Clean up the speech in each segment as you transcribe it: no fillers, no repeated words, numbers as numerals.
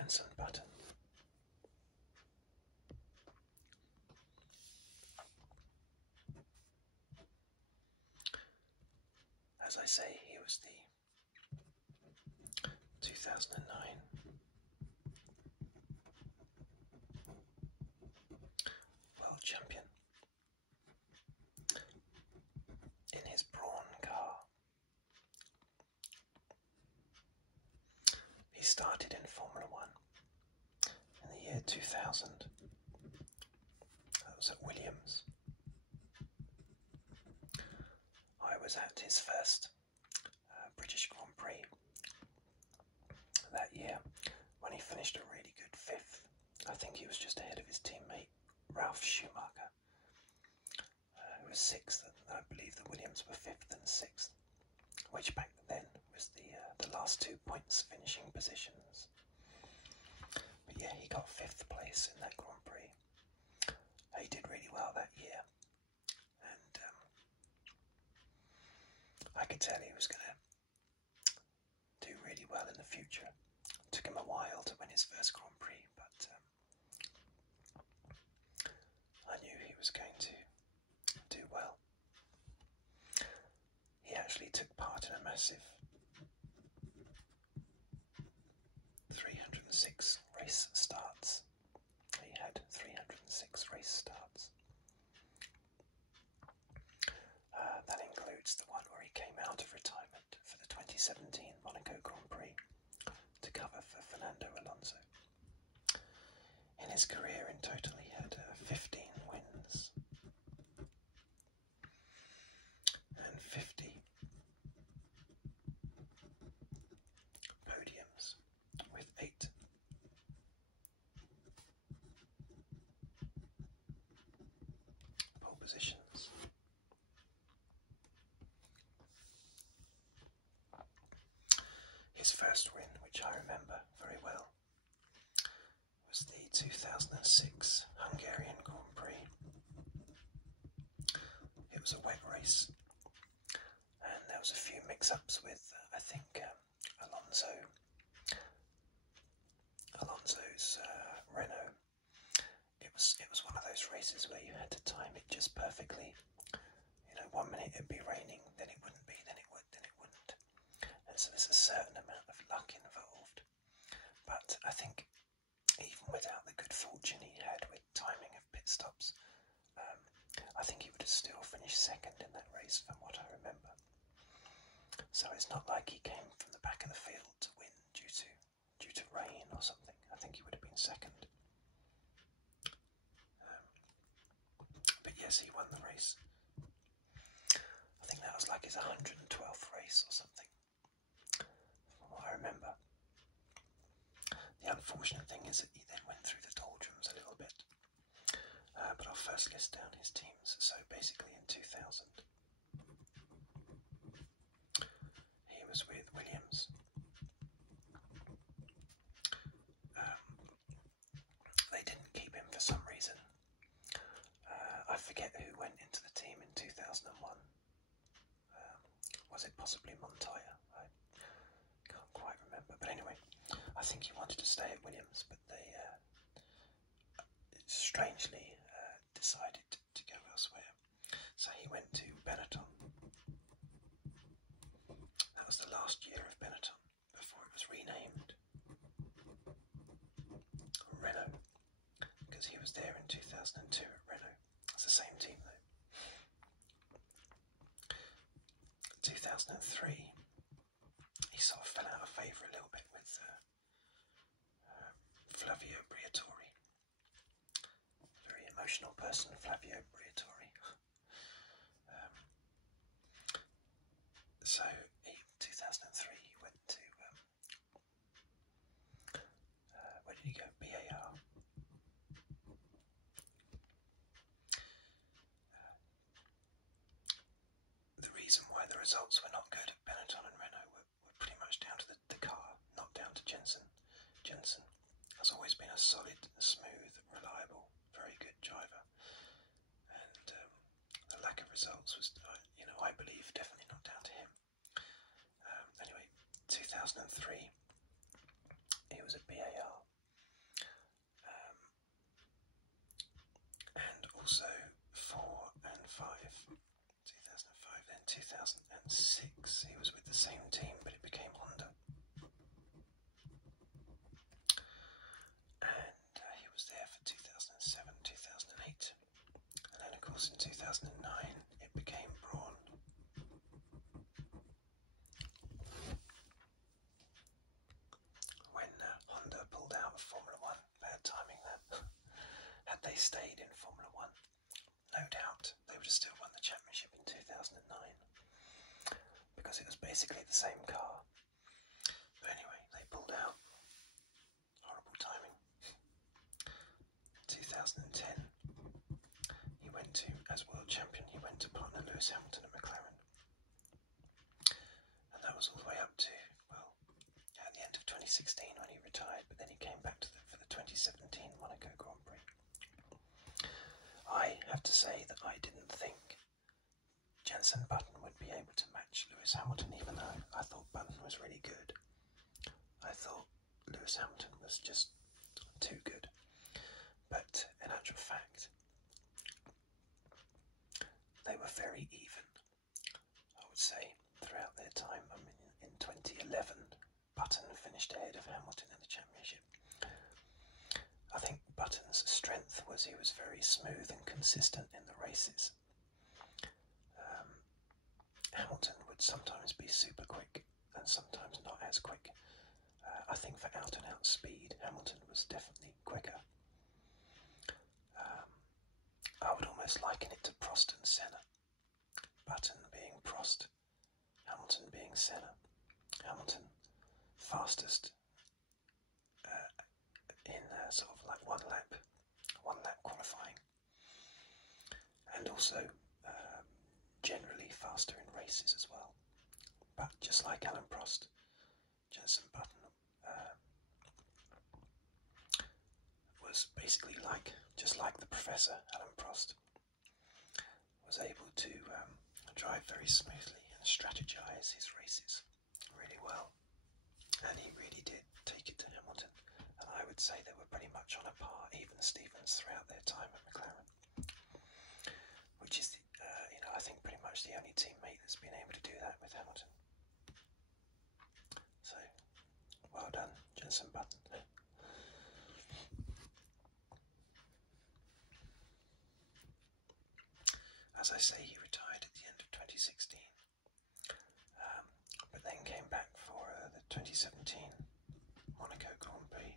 Jenson Button. As I say, he was the 2009 World Champion in his Brawn car. He started in Formula One in the year 2000. That was at Williams. I was at his first British Grand Prix that year when he finished a really good 5th. I think he was just ahead of his teammate Ralf Schumacher, who was 6th, and I believe the Williams were 5th and 6th, which back then was the last 2 points finishing positions. But yeah, he got 5th place in that Grand Prix. He did really well that year, and I could tell he was going to do really well in the future. It took him a while to win his first Grand Prix, but I knew he was going to do well. He actually took part in a massive 306 race starts. He had 306 race starts. That includes the one where he came out of retirement for the 2017 Monaco Grand Prix to cover for Fernando Alonso. In his career in total he had 15 wins and 50 podiums with 8 pole positions. His first win, which I remember very well, was the 2006 Hungarian Grand Prix. It was a wet race, and there was a few mix-ups with, I think, Alonso's Renault. It was one of those races where you had to time it just perfectly. You know, 1 minute it'd be raining, then it wouldn't be, then it would, then it wouldn't. And so there's a certain amount of luck involved. But I think even without the good fortune he had with timing of pit stops, I think he would have still finished second in that race from what I remember. So it's not like he came from the back of the field to win due to rain or something. I think he would have been second. But yes, he won the race. I think that was like his 112th race or something, from what I remember. The unfortunate thing is that he then went through the doldrums a little bit. But I'll first list down his teams. So basically in 2000, he was with Williams. They didn't keep him for some reason. I forget who went into the team in 2001. Was it possibly Montoya? I can't quite remember. But anyway, I think he wanted to stay at Williams, but they strangely decided to go elsewhere. So he went to Benetton. That was the last year of Benetton before it was renamed Renault, because he was there in 2002 at Renault. It's the same team though. 2003, he sort of fell out of favour a little bit with Flavio Briatore. Very emotional person, Flavio Briatore. So in 2003 he went to, where did he go? BAR. The reason why the results were not good at Benetton and Renault were pretty much down to the car, not down to Jenson. Jenson has always been a solid, smooth, reliable, very good driver, and the lack of results was, I believe, definitely not down to him. Anyway, 2003, he was at BAR. stayed in Formula One, no doubt they would have still won the championship in 2009 because it was basically the same car. But anyway, they pulled out. Horrible timing. 2010, he went to, as world champion, he went to partner Lewis Hamilton at McLaren. And that was all the way up to, well, at the end of 2016 when he retired, but then he came back for the 2017 Monaco Grand Prix. I have to say that I didn't think Jenson Button would be able to match Lewis Hamilton, even though I thought Button was really good. I thought Lewis Hamilton was just too good. But in actual fact, they were very even, I would say, throughout their time. I mean, in 2011, Button finished ahead of Hamilton in the championship. I think Button's strength was he was very smooth and consistent in the races. Hamilton would sometimes be super quick and sometimes not as quick. I think for out-and-out speed, Hamilton was definitely quicker. I would almost liken it to Prost and Senna. Button being Prost, Hamilton being Senna. Hamilton fastest in sort of like one lap qualifying, and also generally faster in races as well. But just like Alan Prost, Jenson Button was basically just like the Professor, Alan Prost, was able to drive very smoothly and strategize his races really well. And he really did take it to Hamilton. And I would say they were pretty much on a par, even Stevens, throughout their time at McLaren. Which is, I think pretty much the only teammate that's been able to do that with Hamilton. So, well done, Jenson Button. As I say, he retired at the end of 2016, but then came back for the 2017 Monaco Grand Prix.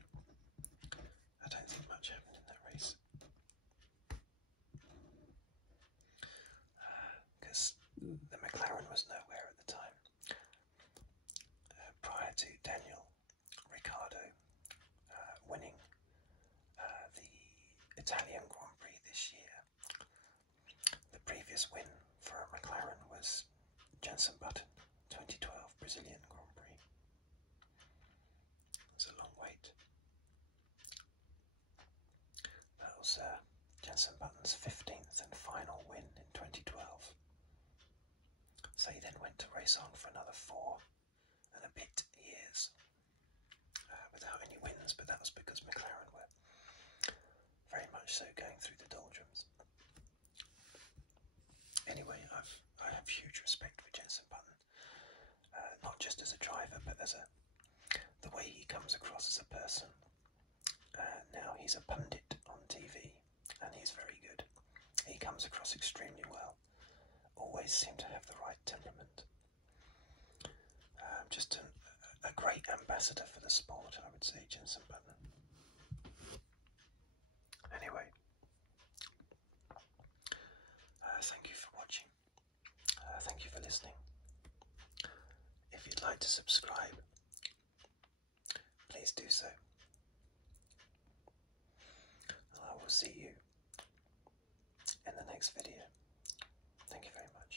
I don't think much happened in that race, because the McLaren was nowhere at the time. Prior to Daniel Ricciardo winning the Italian Grand Prix this year, the previous win for McLaren was Jenson Button, 2012 Brazilian Grand Prix. It was a long wait. That was Jenson Button's 15th and final win in 2012. So he then went to race on for another 4 and a bit years without any wins, but that was because McLaren were very much so going through the doldrums. Anyway, I have huge respect for Jenson Button, not just as a driver, but as the way he comes across as a person. Now he's a pundit on TV, and he's very good. He comes across extremely well. Always seemed to have the right temperament. Just a great ambassador for the sport, I would say, Jenson Button. Anyway, thank you for watching. Thank you for listening. If you'd like to subscribe, please do so. I will see you in the next video. Thank you very much.